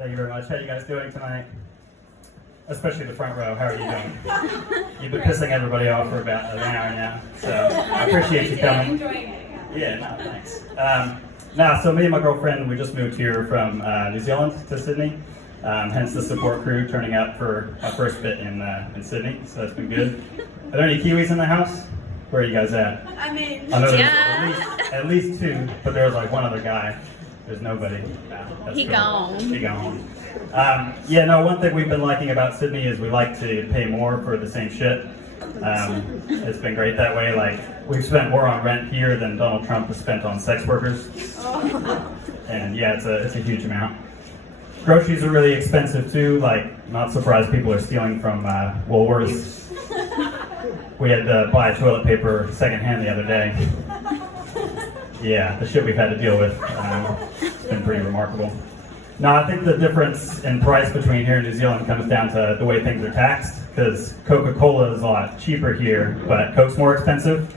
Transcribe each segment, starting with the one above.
Thank you very much. How are you guys doing tonight? Especially the front row. How are you doing? You've been pissing everybody off for about an hour now, so I appreciate you coming. Enjoying it. Yeah, no, thanks. So me and my girlfriend, we just moved here from New Zealand to Sydney. Hence the support crew turning up for our first bit in Sydney, so that's been good. Are there any Kiwis in the house? Where are you guys at? I'm in. I know there's at least two, but there's like one other guy. There's nobody. No, He cool. gone. He gone. One thing we've been liking about Sydney is we like to pay more for the same shit. It's been great that way. Like, we've spent more on rent here than Donald Trump has spent on sex workers. And yeah, it's a huge amount. Groceries are really expensive too. Like, not surprised people are stealing from Woolworths. We had to buy toilet paper secondhand the other day. Yeah, the shit we've had to deal with. It's been pretty remarkable. No, I think the difference in price between here and New Zealand comes down to the way things are taxed, because Coca-Cola is a lot cheaper here, but Coke's more expensive.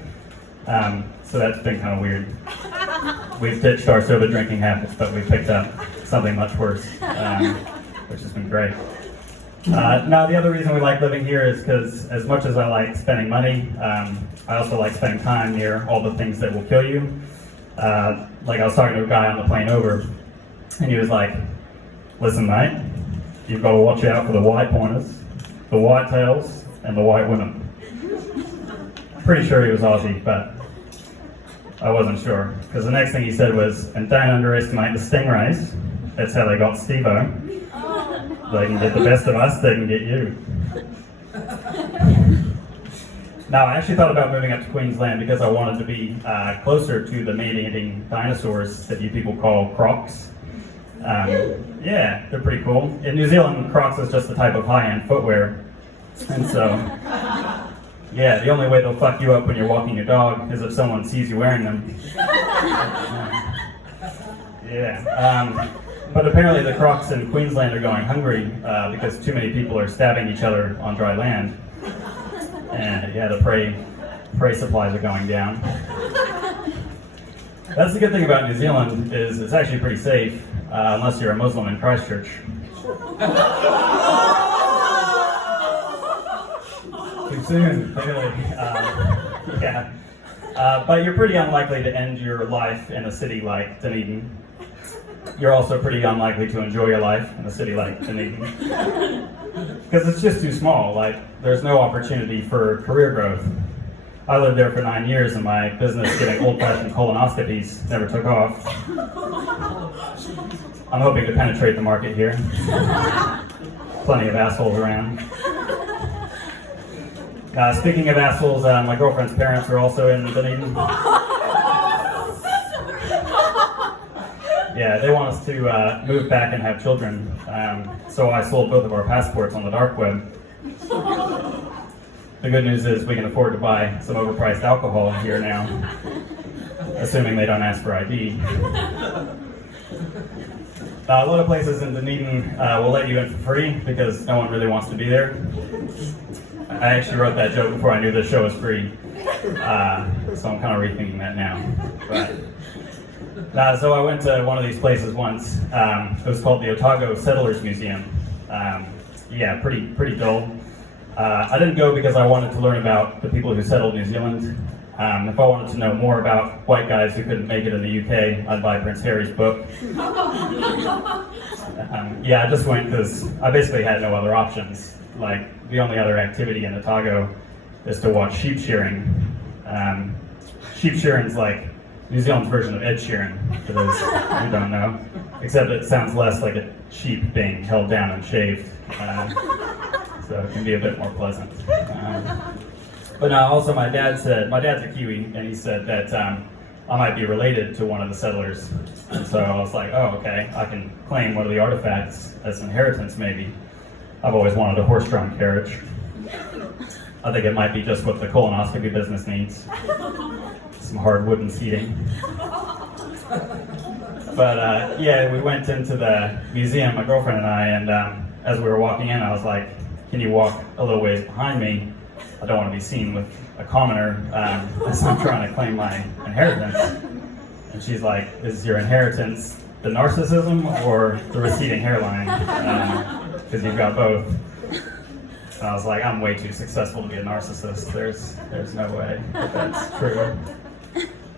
So that's been kind of weird. We've ditched our soda drinking habits, but we've picked up something much worse, which has been great. Now, the other reason we like living here is because as much as I like spending money, I also like spending time near all the things that will kill you. Like, I was talking to a guy on the plane over, and he was like, "Listen, mate, you've got to watch out for the white pointers, the white tails, and the white women." Pretty sure he was Aussie, but I wasn't sure. Because the next thing he said was, "And don't underestimate the stingrays. That's how they got Steve-O. They can get the best of us, they can get you." Now, I actually thought about moving up to Queensland because I wanted to be closer to the man-eating dinosaurs that you people call crocs. Yeah, they're pretty cool. In New Zealand, Crocs is just a type of high-end footwear. And so, yeah, the only way they'll fuck you up when you're walking your dog is if someone sees you wearing them. Yeah. But apparently the Crocs in Queensland are going hungry because too many people are stabbing each other on dry land. And yeah, the prey supplies are going down. That's the good thing about New Zealand, is it's actually pretty safe, unless you're a Muslim in Christchurch. Too soon, clearly. Yeah. But you're pretty unlikely to end your life in a city like Dunedin. You're also pretty unlikely to enjoy your life in a city like Dunedin. Because it's just too small. Like, there's no opportunity for career growth. I lived there for 9 years, and my business getting old-fashioned colonoscopies never took off. I'm hoping to penetrate the market here. Plenty of assholes around. Speaking of assholes, my girlfriend's parents are also in Dunedin. Yeah, they want us to move back and have children, so I sold both of our passports on the dark web. The good news is we can afford to buy some overpriced alcohol here now, assuming they don't ask for ID. A lot of places in Dunedin will let you in for free because no one really wants to be there. I actually wrote that joke before I knew the show was free, so I'm kind of rethinking that now. But, so I went to one of these places once. It was called the Otago Settlers Museum. Yeah, pretty dull. I didn't go because I wanted to learn about the people who settled New Zealand. If I wanted to know more about white guys who couldn't make it in the UK, I'd buy Prince Harry's book. Yeah, I just went because I basically had no other options. Like, the only other activity in Otago is to watch sheep shearing. Sheep shearing's like New Zealand's version of Ed Sheeran, for those who don't know. Except it sounds less like a sheep being held down and shaved. So it can be a bit more pleasant. But also my dad's a Kiwi, and he said that I might be related to one of the settlers. And so I was like, oh, okay, I can claim one of the artifacts as inheritance maybe. I've always wanted a horse-drawn carriage. I think it might be just what the colonoscopy business needs. Some hard wooden seating. But yeah, we went into the museum, my girlfriend and I, and as we were walking in, I was like, can you walk a little ways behind me? I don't want to be seen with a commoner as I'm trying to claim my inheritance. And she's like, is your inheritance the narcissism or the receding hairline, because you've got both. And I was like, I'm way too successful to be a narcissist. There's no way that that's true.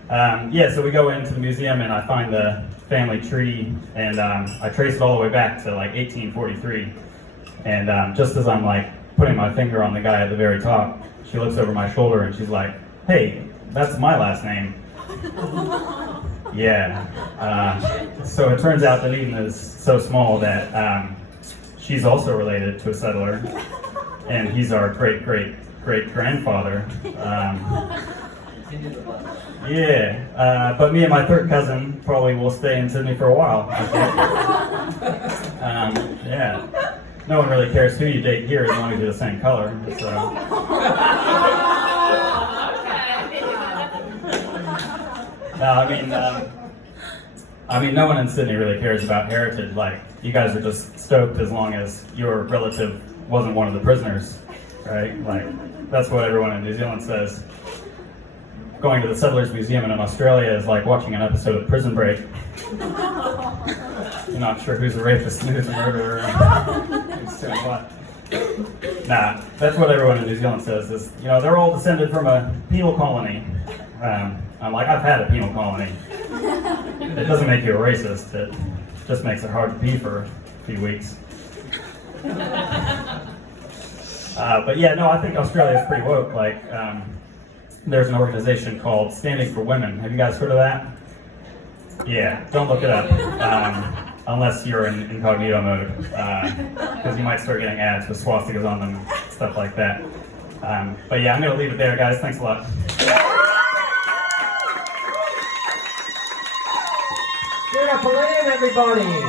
Yeah, so we go into the museum and I find the family tree, and I trace it all the way back to like 1843. And just as I'm like putting my finger on the guy at the very top, she looks over my shoulder and she's like, "Hey, that's my last name." Yeah. So it turns out that Eden is so small that she's also related to a settler, and he's our great-great-great-grandfather. Yeah, but me and my third cousin probably will stay in Sydney for a while. I think. Yeah. No one really cares who you date here as long as you're the same color. So. No, I mean, no one in Sydney really cares about heritage. Like, you guys are just stoked as long as your relative wasn't one of the prisoners, right? Like, that's what everyone in New Zealand says. Going to the Settlers Museum in Australia is like watching an episode of Prison Break. You're not sure who's a rapist and who's a murderer. Who's doing what. Nah, that's what everyone in New Zealand says is, you know, they're all descended from a penal colony. I'm like, I've had a penal colony. It doesn't make you a racist, it just makes it hard to pee for a few weeks. But yeah, no, I think Australia's pretty woke. Like, there's an organization called Standing for Women. Have you guys heard of that? Yeah, don't look it up. Unless you're in incognito mode, because you might start getting ads with swastikas on them, stuff like that. But yeah, I'm going to leave it there, guys. Thanks a lot. Give it up for Liam, everybody.